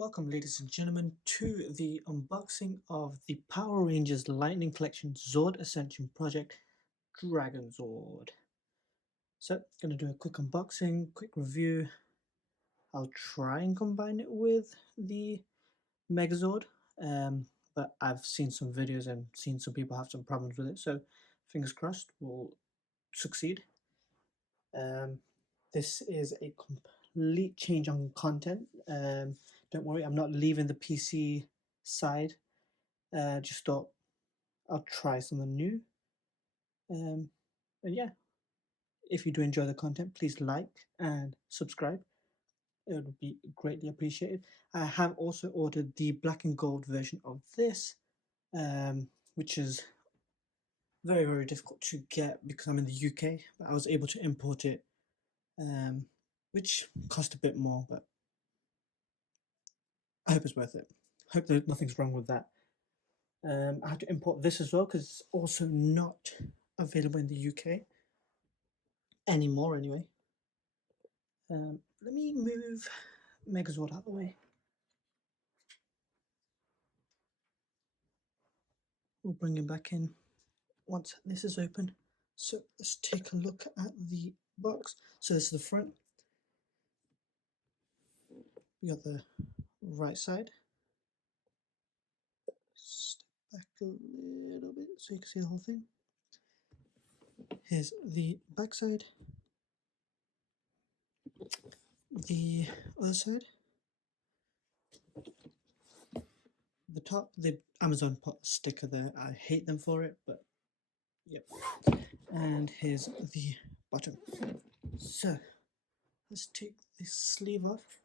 Welcome, ladies and gentlemen, to the unboxing of the Power Rangers Lightning Collection Zord Ascension Project Dragonzord. So, going to do a quick unboxing, quick review. I'll try and combine it with the Megazord, but I've seen some videos and seen some people have some problems with it, so fingers crossed we'll succeed. This is a complete change on content. Don't worry, I'm not leaving the PC side. Just thought I'll try something new. And yeah, if you do enjoy the content, please like and subscribe. It would be greatly appreciated. I have also ordered the black and gold version of this, which is very, very difficult to get because I'm in the UK, but I was able to import it, which cost a bit more, but I hope it's worth it. I hope that nothing's wrong with that. I had to import this as well because it's also not available in the UK anymore anyway. Let me move Megazord out of the way. We'll bring him back in once this is open. So let's take a look at the box. So this is the front. We got the right side. Step back a little bit so you can see the whole thing. Here's the back side. The other side. The top, the Amazon put a sticker there. I hate them for it, but yep. And here's the bottom. So let's take this sleeve off.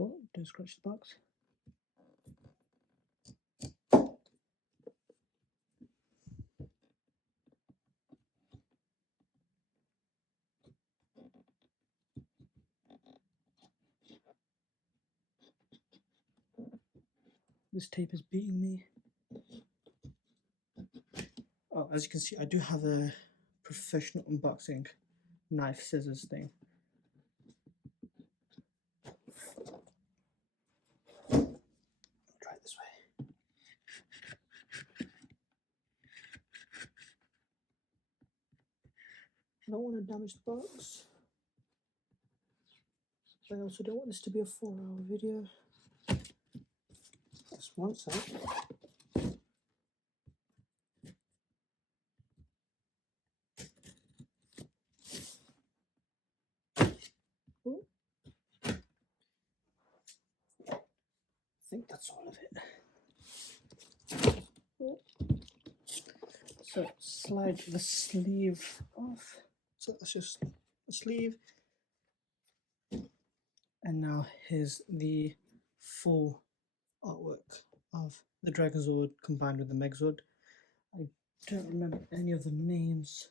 Oh, don't scratch the box. This tape is beating me. Oh, as you can see, I do have a professional unboxing knife scissors thing. Try it this way. I don't want to damage the box. I also don't want this to be a 4-hour video. That's one side. Oh. I think that's all of it. Oh. So slide the sleeve off. So that's just a sleeve. And now here's the full artwork of the Dragonzord combined with the Megazord. I don't remember any of the names.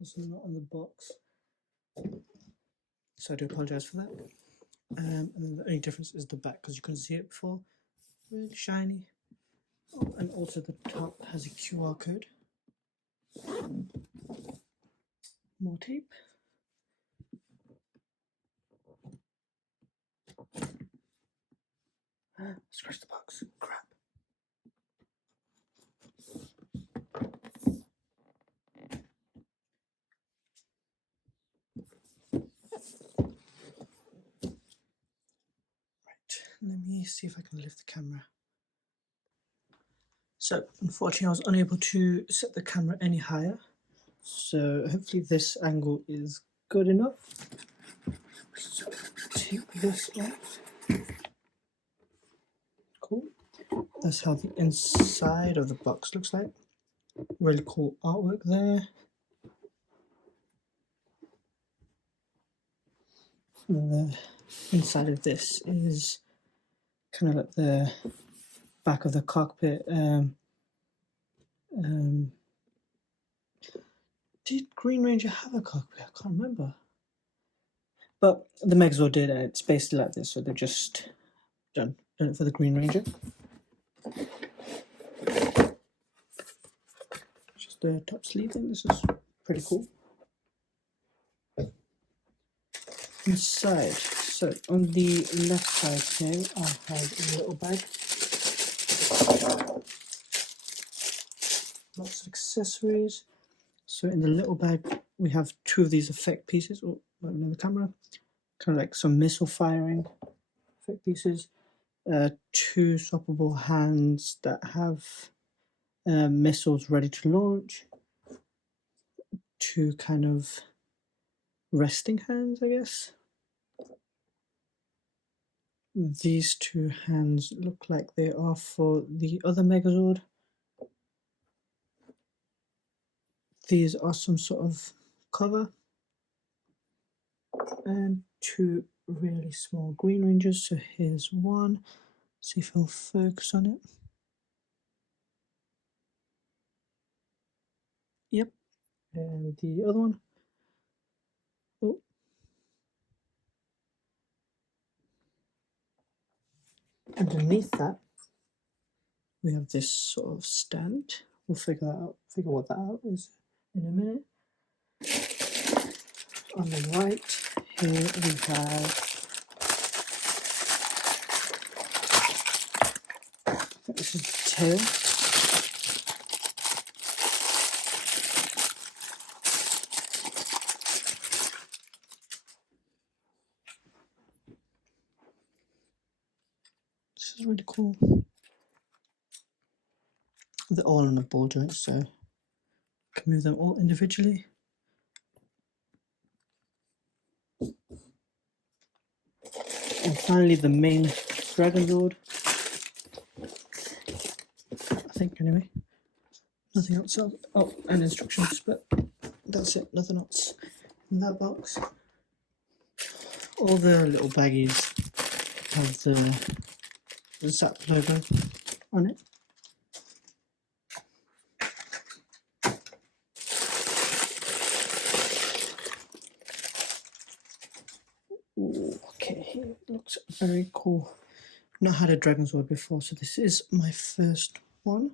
It's not on the box, so I do apologize for that. And then the only difference is the back, because you couldn't see it before. Really shiny. Oh, and also the top has a QR code. More tape. Scratch the box. Crap. Let me see if I can lift the camera. So, unfortunately, I was unable to set the camera any higher. So, hopefully, this angle is good enough. So, take this off. Cool. That's how the inside of the box looks like. Really cool artwork there. And the inside of this is kind of like the back of the cockpit. Did Green Ranger have a cockpit? I can't remember. But the Megazord did, and it's basically like this. So they've just done it for the Green Ranger. Just the top sleeve thing. This is pretty cool. inside. So on the left side here, I have a little bag. Lots of accessories. So in the little bag, we have 2 of these effect pieces. Oh, another camera. Kind of like some missile firing effect pieces. 2 swappable hands that have missiles ready to launch. 2 kind of resting hands, I guess. These 2 hands look like they are for the other Megazord. These are some sort of cover. And 2 really small Green Rangers. So here's one. See if he'll focus on it. Yep. And the other one. Oh. Underneath that, we have this sort of stand. We'll figure what that out is in a minute. On the right, here we have, I think this is the tail. This is really cool. They're all on a ball joint, so you can move them all individually. And finally, the main Dragonzord. I think, anyway. Nothing else. Oh, and instructions, but that's it. Nothing else in that box. All the little baggies have the ZAP logo on it. Ooh, okay, it looks very cool. I've not had a Dragonzord before, so this is my first one.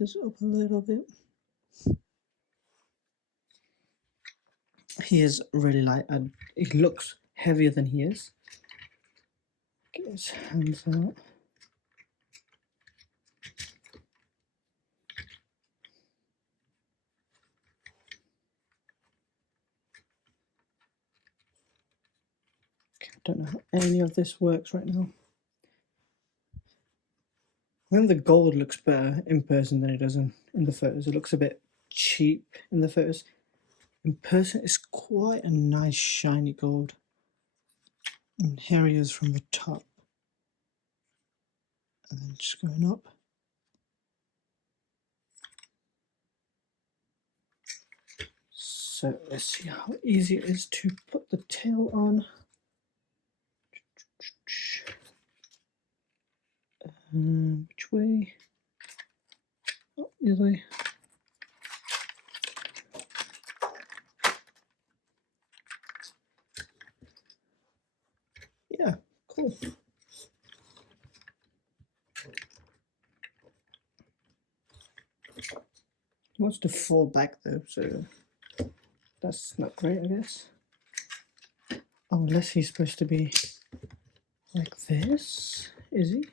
Let's move this up a little bit. He is really light, and he looks heavier than he is. Get his hands out. Okay, I don't know how any of this works right now. I think the gold looks better in person than it does in the photos. It looks a bit cheap in the photos. In person, it's quite a nice shiny gold. And here he is from the top. And then just going up. So let's see how easy it is to put the tail on. Which way? Oh, the other way. Yeah, cool. He wants to fall back though, so that's not great, I guess. Oh, unless he's supposed to be like this, is he?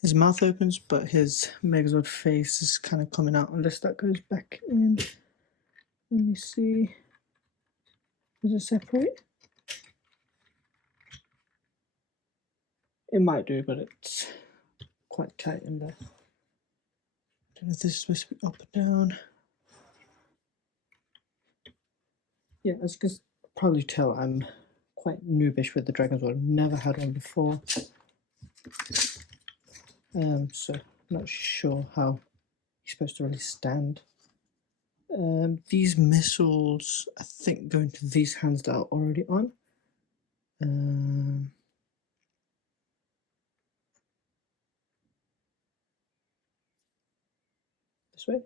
His mouth opens, but his Megazord face is kind of coming out unless that goes back in. Let me see. Does it separate? It might do, but it's quite tight in there. I don't know if this is supposed to be up or down. Yeah, as you can probably tell, I'm quite noobish with the Dragonzord. I've never had one before. So not sure how he's supposed to really stand. These missiles, I think, go into these hands that are already on. This way.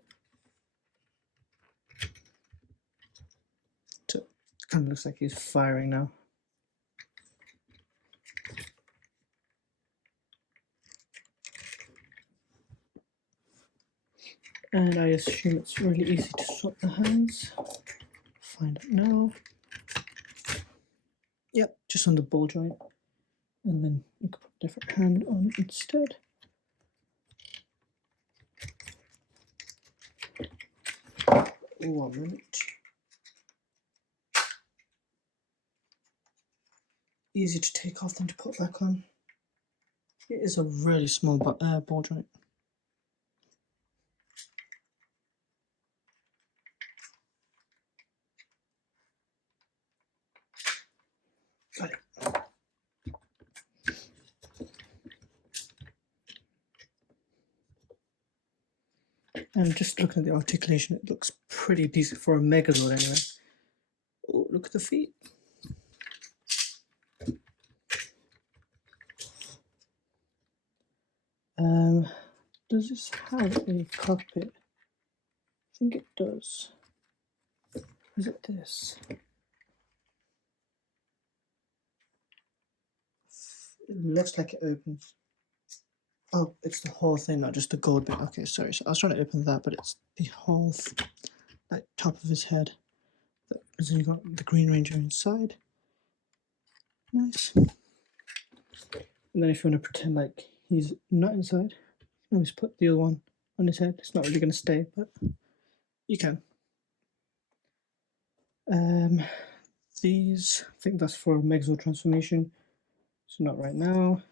So it kind of looks like he's firing now. and I assume it's really easy to swap the hands. Find out now. Yep, just on the ball joint, and then you can put a different hand on instead. One minute. Easy to take off than to put back on. It is a really small ball joint. Got it. And just looking at the articulation, it looks pretty decent for a Megazord anyway. Oh, look at the feet. Does this have a cockpit? I think it does. Is it this? It looks like it opens. Oh, it's the whole thing, not just the gold bit. Okay, sorry. So I was trying to open that, but it's the whole like top of his head. And then you got the Green Ranger inside. Nice. And then if you want to pretend like he's not inside, you can always put the other one on his head. It's not really going to stay, but you can. These, I think that's for Megazord transformation, so not right now.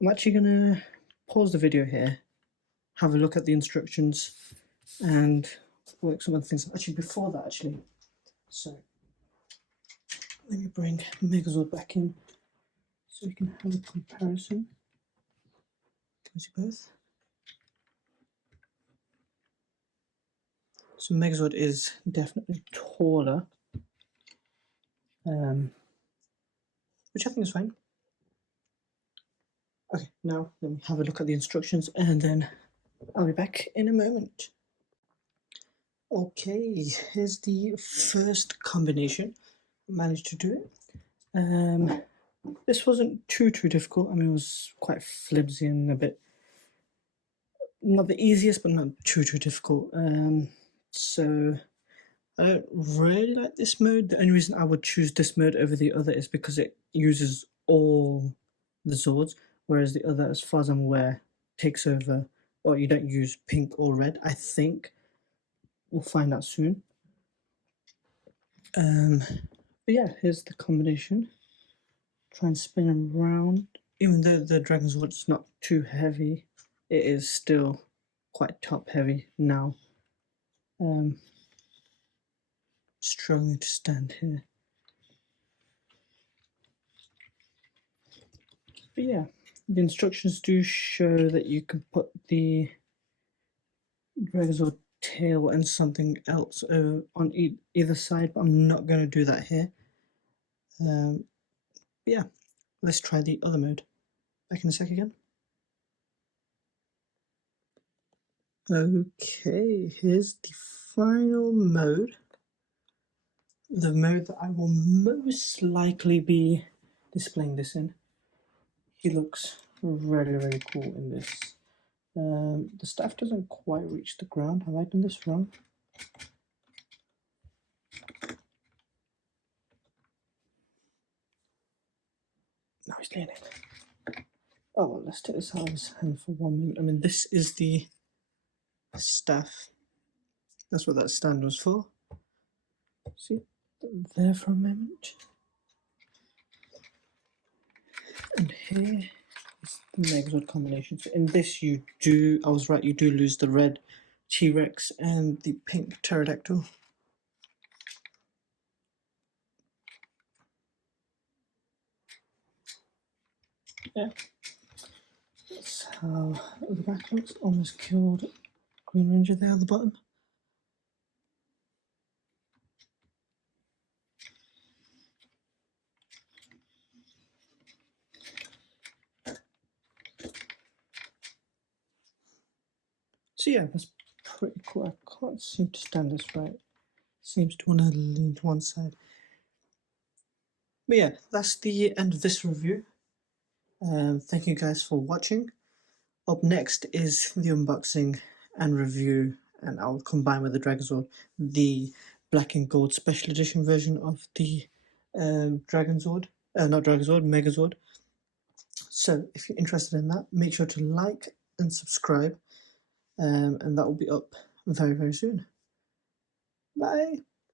I'm actually going to pause the video here, have a look at the instructions, and work some other things. Actually, before that, so let me bring Megazord back in so we can have a comparison. Can we see both? So Megazord is definitely taller, which I think is fine. Okay, now let me have a look at the instructions and then I'll be back in a moment. Okay, here's the first combination. I managed to do it. This wasn't too difficult. I mean, it was quite flimsy and a bit, not the easiest, but not too difficult. So I don't really like this mode. The only reason I would choose this mode over the other is because it uses all the Zords, whereas the other, as far as I'm aware, takes over, or you don't use pink or red, I think. We'll find out soon. But yeah, here's the combination. Try and spin around. Even though the Dragonzord is not too heavy, it is still quite top heavy now. Struggling to stand here. But yeah, the instructions do show that you can put the Dragonzord tail and something else on either side, but I'm not going to do that here. Yeah, let's try the other mode. Back in a sec again. Okay, here's the final mode. The mode that I will most likely be displaying this in. He looks really cool in this. The staff doesn't quite reach the ground. Have I done this wrong? No, he's leaning. Oh, well, let's take this out of his hand for 1 minute. I mean, this is the staff. That's what that stand was for. See, there for a moment. And here is the Megazord combination. So in this, you do, I was right, you do lose the red T-Rex and the pink pterodactyl. Yeah, that's how the back looks. Almost killed Green Ranger there at the bottom. So yeah, that's pretty cool. I can't seem to stand this right. Seems to want to lean to one side. But yeah, that's the end of this review. Thank you guys for watching. Up next is the unboxing and review, and I'll combine with the Dragonzord the black and gold special edition version of the Dragonzord, not Dragonzord, Megazord. So if you're interested in that, make sure to like and subscribe, and that will be up very, very soon. Bye!